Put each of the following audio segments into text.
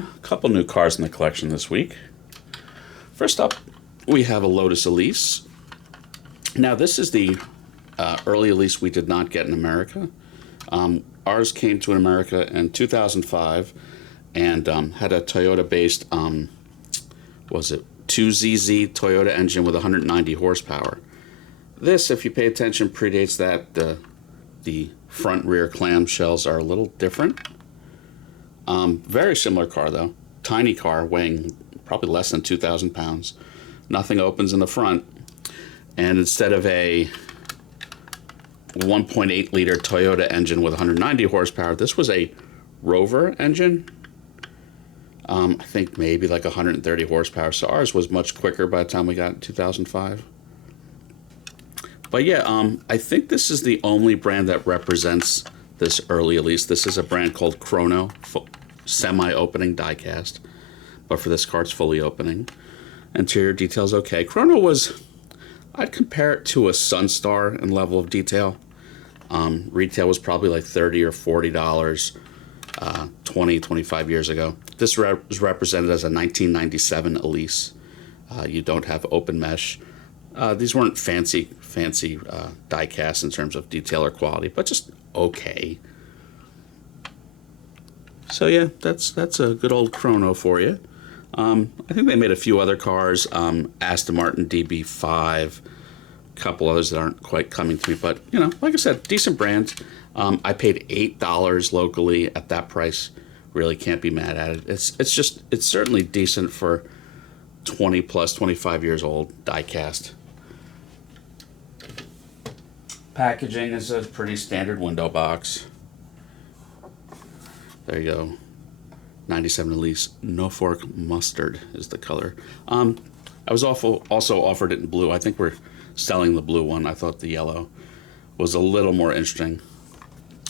A couple new cars in the collection this week. First up, we have a Lotus Elise. Now, this is the early Elise we did not get in America. Ours came to America in 2005 and had a Toyota-based, was it 2ZZ Toyota engine with 190 horsepower. This, if you pay attention, predates that. The front rear clamshells are a little different. Very similar car though. Tiny car weighing probably less than 2,000 pounds. Nothing opens in the front. And instead of a 1.8 liter Toyota engine with 190 horsepower, this was a Rover engine. I think maybe like 130 horsepower. So ours was much quicker by the time we got in 2005. But yeah, I think this is the only brand that represents this early Elise. This is a brand called Chrono, semi-opening diecast. But for this car, it's fully opening. Interior details okay. Chrono was, I'd compare it to a Sunstar in level of detail. Retail was probably like $30 or $40 25 years ago. This was represented as a 1997 Elise. You don't have open mesh. These weren't fancy die-casts in terms of detail or quality, but just okay. So yeah, that's a good old Chrono for you. I think they made a few other cars, Aston Martin DB5, a couple others that aren't quite coming to me, but you know, like I said, decent brands. I paid $8 locally at that price. Really can't be mad at it. It's certainly decent for 20 plus 25 years old die-cast. Packaging is a pretty standard window box. There you go. 97 Elise. Norfolk Mustard is the color. I was also offered it in blue. I think we're selling the blue one. I thought the yellow was a little more interesting.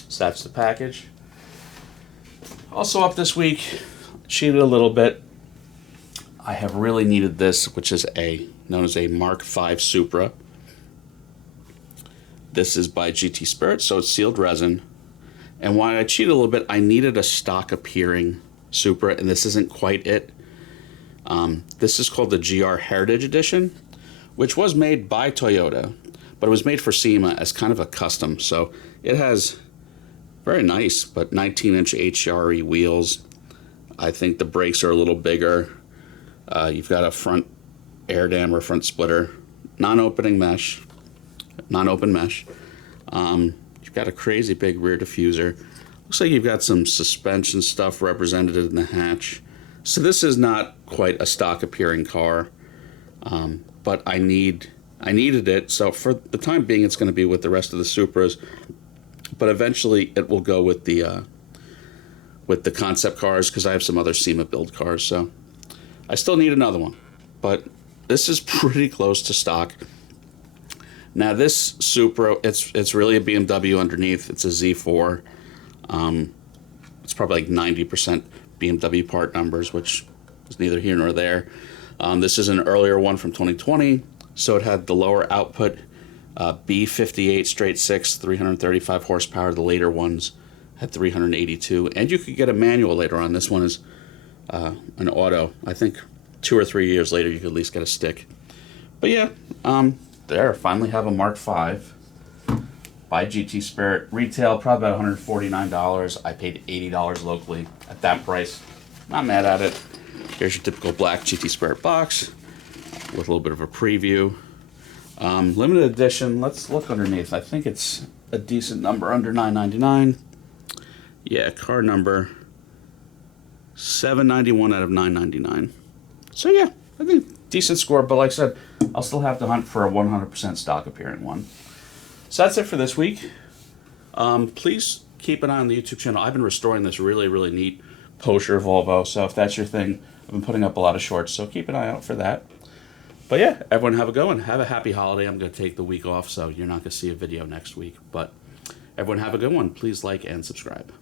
So that's the package. Also up this week, cheated a little bit. I have really needed this, which is known as a Mark V Supra. This is by GT Spirit, so it's sealed resin. And why I cheated a little bit, I needed a stock appearing Supra, and this isn't quite it. This is called the GR Heritage Edition, which was made by Toyota, but it was made for SEMA as kind of a custom. So it has very nice, but 19-inch HRE wheels. I think the brakes are a little bigger. You've got a front air dam or front splitter, non-open mesh. You've got a crazy big rear diffuser. Looks like you've got some suspension stuff represented in the hatch. So this is not quite a stock appearing car, but I needed it. So for the time being, it's going to be with the rest of the Supras, but eventually it will go with the concept cars because I have some other SEMA build cars. So I still need another one, but this is pretty close to stock. Now this Supra, it's really a BMW underneath. It's a Z4. It's probably like 90% BMW part numbers, which is neither here nor there. This is an earlier one from 2020, so it had the lower output B58 straight 6, 335 horsepower. The later ones had 382, and you could get a manual later on. This one is an auto. I think 2 or 3 years later you could at least get a stick. But yeah, there, finally have a Mark V by GT Spirit. Retail, probably about $149. I paid $80 locally at that price. Not mad at it. Here's your typical black GT Spirit box with a little bit of a preview. Limited edition, let's look underneath. I think it's a decent number, under $9.99. Yeah, car number $791 out of $9.99. So yeah, I think decent score, but like I said, I'll still have to hunt for a 100% stock appearing one. So that's it for this week. Please keep an eye on the YouTube channel. I've been restoring this really, really neat Porsche Volvo, so if that's your thing, I've been putting up a lot of shorts, so keep an eye out for that. But yeah, everyone have a good one. Have a happy holiday. I'm going to take the week off, so you're not going to see a video next week. But everyone have a good one. Please like and subscribe.